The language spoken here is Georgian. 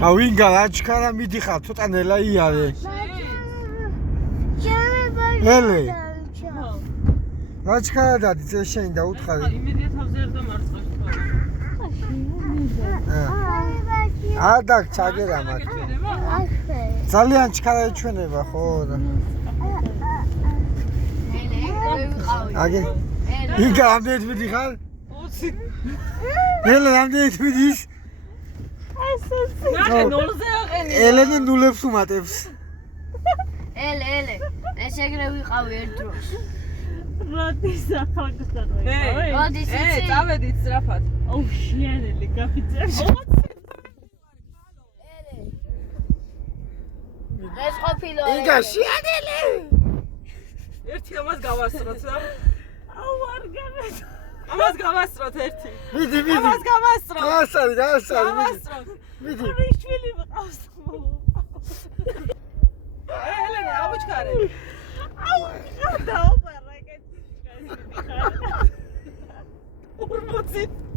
ვინგა რაჩქარა მიდიხარ ცოტა ნელა იარე. ელე. რაჩქარა დადი წე შენ და უთხარი. იმედია თავზე არ დამარცხავს. ადა ჩაგერა მათ. ძალიან ჩქარა ეჩვენება ხო და. აგე. ვინგა ამდენით მიდიხარ? 20. ელე ამდენით მიდის? ნახე 0-ზე აყენე. ელენი ნულებს უმატებს. ელე ეს ეგრე ვიყავი ერთ დროს როდის ახალგაზრდა ვიყავი? როდის იცი? წავედით სწრაფად. აუ შიანელი გაფიცებში. ეს ყოფილა ვინგა შიანელი. ერთი ამას გავასწროთ რა. აუ არ გამეთ. ამას გავასწროთ ერთი. მიდი. ამას გავასწროთ. გასარი. გავასწროთ. მიდი. ორი შვილი მყავს. ელენე აუჩქარე. აუ გადაობარა კეთილი. 40